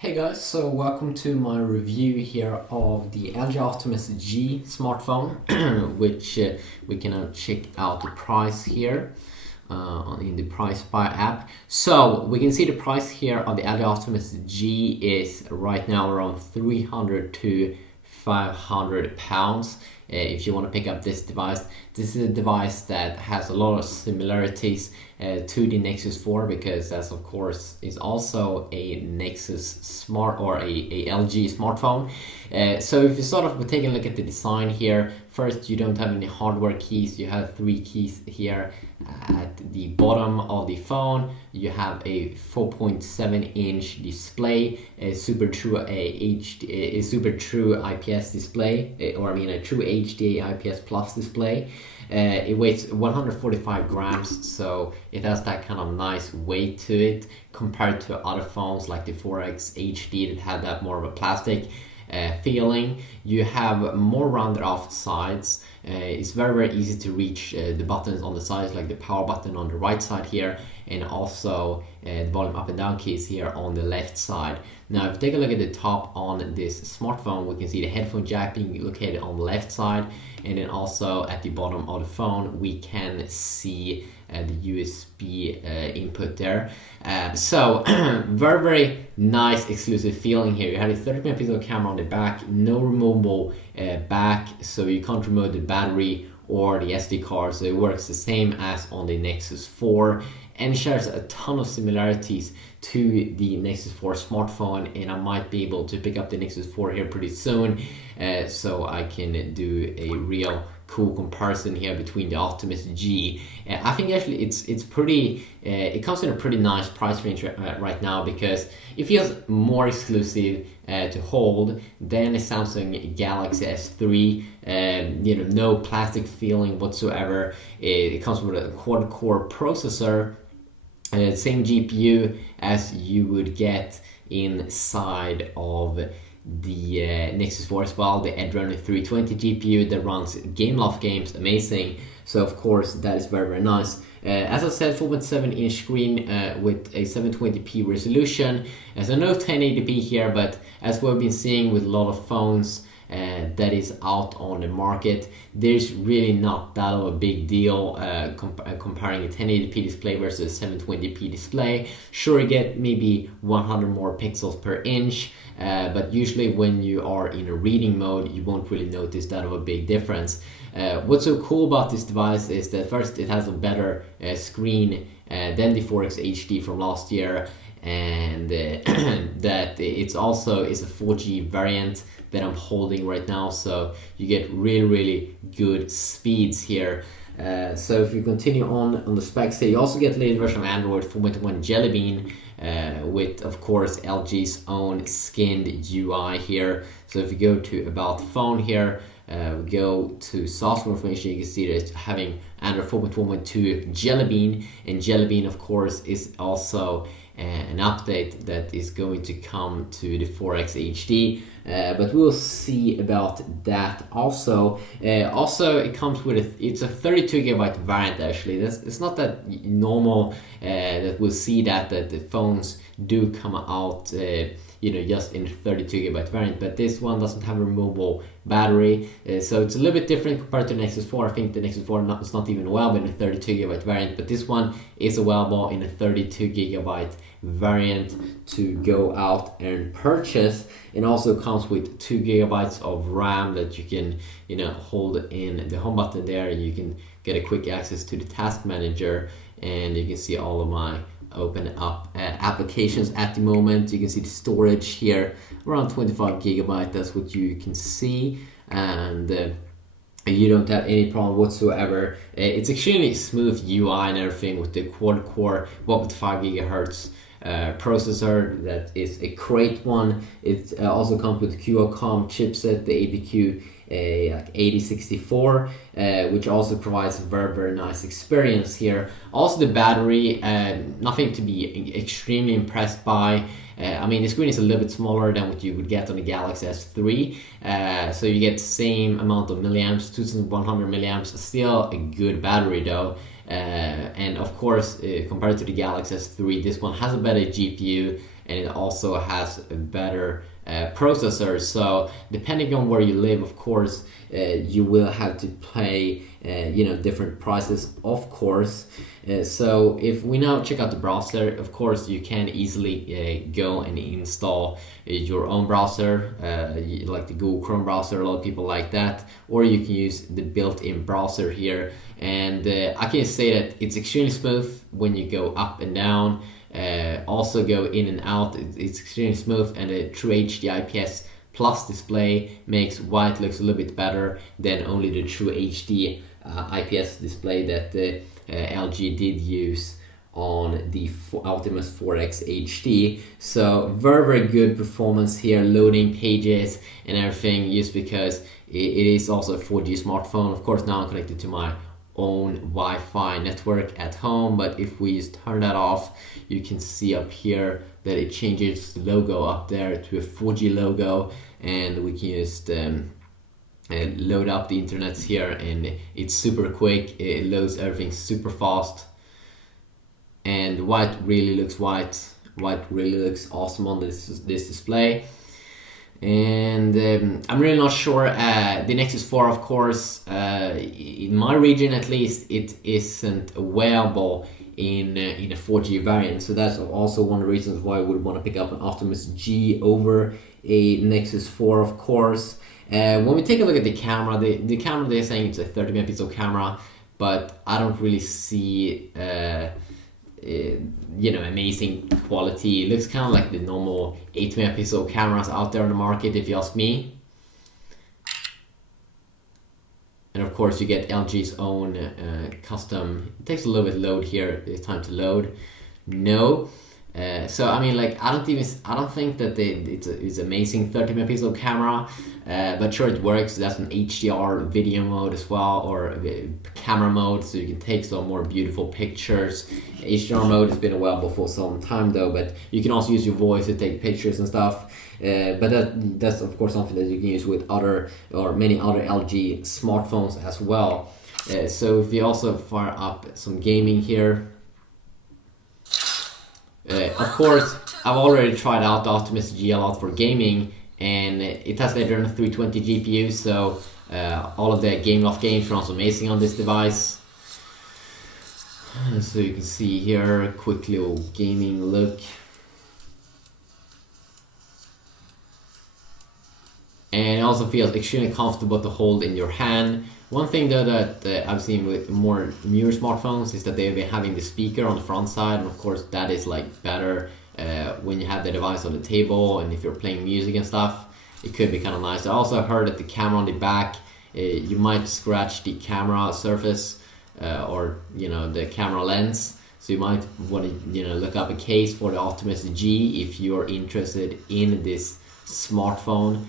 Hey guys, so welcome to my review here of the LG Optimus G smartphone, which we can now check out the price here in the Price Buy app. So we can see the price here of the LG Optimus G is right now around 300 to 500 pounds. If you want to pick up this device, this is a device that has a lot of similarities to the Nexus 4, because that's of course is also a Nexus Smart or a LG smartphone. So if you sort of take a look at the design here, first you don't have any hardware keys. You have three keys here at the bottom of the phone. You have a 4.7-inch display, a super true IPS display, or I mean a true HD IPS Plus display. It weighs 145 grams, so it has that kind of nice weight to it compared to other phones like the 4X HD that had that more of a plastic feeling. You have more rounded off sides. It's very easy to reach the buttons on the sides, like the power button on the right side here, and also the volume up and down keys here on the left side. Now if you take a look at the top on this smartphone, we can see the headphone jack being located on the left side, and then also at the bottom of the phone we can see the USB input there. So very nice exclusive feeling here. You have a 30 megapixel camera on the back, no removable back, so you can't remove the battery or the SD card, so it works the same as on the Nexus 4 and shares a ton of similarities to the Nexus 4 smartphone, and I might be able to pick up the Nexus 4 here pretty soon, so I can do a real cool comparison here between the Optimus G. I think actually it's pretty, it comes in a pretty nice price range right now, because it feels more exclusive to hold than a Samsung Galaxy S3. No plastic feeling whatsoever. It comes with a quad-core processor, same GPU as you would get inside of the Nexus 4 as well, the Adrian 320 GPU that runs game-loft games amazing. So of course that is very nice. As I said, 4.7-inch screen with a 720p resolution. So no 1080p here, but as we've been seeing with a lot of phones that is out on the market, there's really not that of a big deal comparing a 1080p display versus a 720p display. Sure, you get maybe 100 more pixels per inch, but usually when you are in a reading mode you won't really notice that of a big difference. What's so cool about this device is that first it has a better screen than the 4X HD from last year, and that it's also is a 4G variant that I'm holding right now, so you get really good speeds here. So if you continue on the specs here, you also get the latest version of Android 4.1 Jelly Bean, with of course LG's own skinned UI here. So if you go to about phone here, we go to software information, you can see that it's having Android 4.1.2 Jelly Bean, and Jelly Bean of course is also an update that is going to come to the 4X HD, but we'll see about that also. Also, it comes with it's a 32GB variant actually. It's not that normal that we'll see that the phones do come out just in 32GB variant, but this one doesn't have a removable battery, so it's a little bit different compared to the Nexus 4. I think the Nexus 4 is not even available in a 32GB variant, but this one is available in a 32GB variant to go out and purchase. It also comes with 2GB of RAM that you can hold in the home button there, and you can get a quick access to the task manager, and you can see all of my open up applications at the moment. You can see the storage here around 25GB. That's what you can see, and you don't have any problem whatsoever. It's extremely smooth UI and everything with the quad-core 1.5 GHz processor that is a great one. It also comes with Qualcomm chipset, the APQ like 8064, which also provides a very nice experience here. Also the battery, nothing to be extremely impressed by. I mean, the screen is a little bit smaller than what you would get on the Galaxy S3, so you get the same amount of milliamps, 2100 milliamps, still a good battery though. And of course, compared to the Galaxy S3, this one has a better GPU and it also has a better processor. So depending on where you live, of course, you will have to pay different prices, of course. So if we now check out the browser, of course you can easily go and install your own browser, like the Google Chrome browser. A lot of people like that, or you can use the built-in browser here, and I can say that it's extremely smooth when you go up and down, also go in and out. It's extremely smooth, and a true HD IPS plus display makes white looks a little bit better than only the true HD IPS display that LG did use on the Optimus 4X HD. So very good performance here, loading pages and everything, just because it is also a 4G smartphone. Of course, now I'm connected to my own Wi-Fi network at home, but if we just turn that off, you can see up here that it changes the logo up there to a 4G logo, and we can just load up the internet here, and it's super quick. It loads everything super fast, and white really looks awesome on this display. And I'm really not sure. The Nexus 4, of course, in my region at least, it isn't available in a 4G variant, so that's also one of the reasons why I would want to pick up an Optimus G over a Nexus 4, of course. When we take a look at the camera, the camera, they're saying it's a 30 megapixel camera, but I don't really see amazing quality. It looks kind of like the normal 8 megapixel cameras out there on the market, if you ask me. And of course you get LG's own custom. It takes a little bit of load here. It's time to load. No. So I mean, like, I don't think that it's amazing 30 megapixel camera, but sure, it works. That's an HDR video mode as well, or camera mode, so you can take some more beautiful pictures. HDR mode has been available for some time though, but you can also use your voice to take pictures and stuff. But that's of course something that you can use with many other LG smartphones as well. So if you also fire up some gaming here. Of course, I've already tried out the Optimus G a lot for gaming, and it has the Adrian 320 GPU, so all of the games runs amazing on this device. So you can see here a quick little gaming look. And it also feels extremely comfortable to hold in your hand. One thing though that I've seen with more newer smartphones is that they've been having the speaker on the front side, and of course that is like better when you have the device on the table, and if you're playing music and stuff, it could be kind of nice. I also heard that the camera on the back, you might scratch the camera surface or the camera lens, so you might want to look up a case for the Optimus G if you're interested in this smartphone.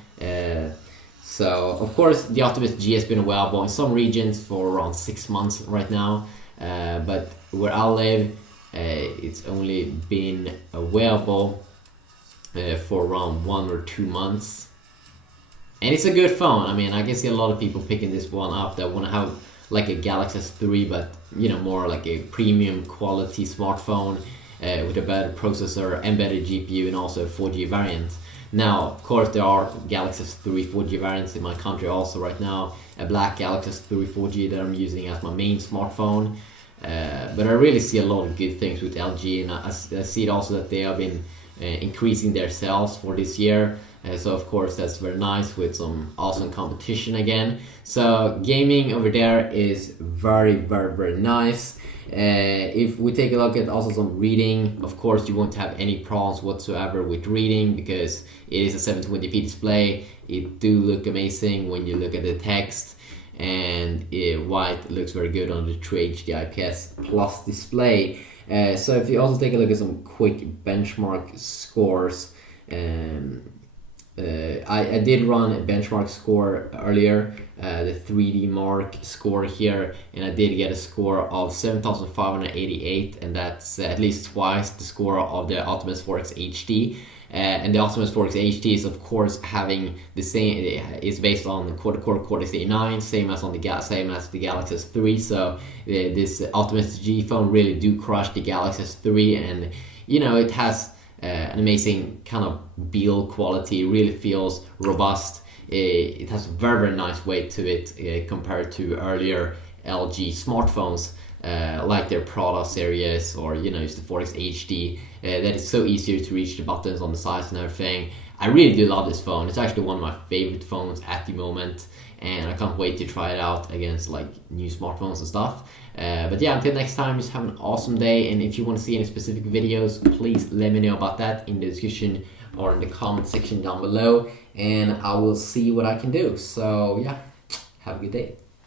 So of course the Optimus G has been available in some regions for around 6 months right now, but where I live, it's only been available for around 1 or 2 months, and it's a good phone. I mean, I can see a lot of people picking this one up that want to have like a Galaxy S3, but more like a premium quality smartphone with a better processor and better GPU, and also a 4G variant. Now, of course, there are Galaxy S3 4G variants in my country also right now. A black Galaxy S3 4G that I'm using as my main smartphone. But I really see a lot of good things with LG, and I see it also that they have been increasing their sales for this year. So of course that's very nice, with some awesome competition again. So gaming over there is very, very, very nice. If we take a look at also some reading, of course you won't have any problems whatsoever with reading, because it is a 720p display. It do look amazing when you look at the text, and white looks very good on the True HD IPS Plus display. So if you also take a look at some quick benchmark scores, I did run a benchmark score earlier, the 3D Mark score here, and I did get a score of 7,588, and that's at least twice the score of the Optimus 4X HD. And the Optimus 4X HD is of course having the same, is based on the quad-core Cortex A9, same as the Galaxy S3. So this Optimus G phone really do crush the Galaxy S3, and it has an amazing kind of build quality. It really feels robust. It has a very, very nice weight to it compared to earlier LG smartphones, like their Prada series, or it's the 4X HD. That is so easier to reach the buttons on the sides and everything. I really do love this phone. It's actually one of my favorite phones at the moment, and I can't wait to try it out against like new smartphones and stuff. But yeah, until next time, just have an awesome day. And if you want to see any specific videos, please let me know about that in the description or in the comment section down below, and I will see what I can do. So yeah, have a good day.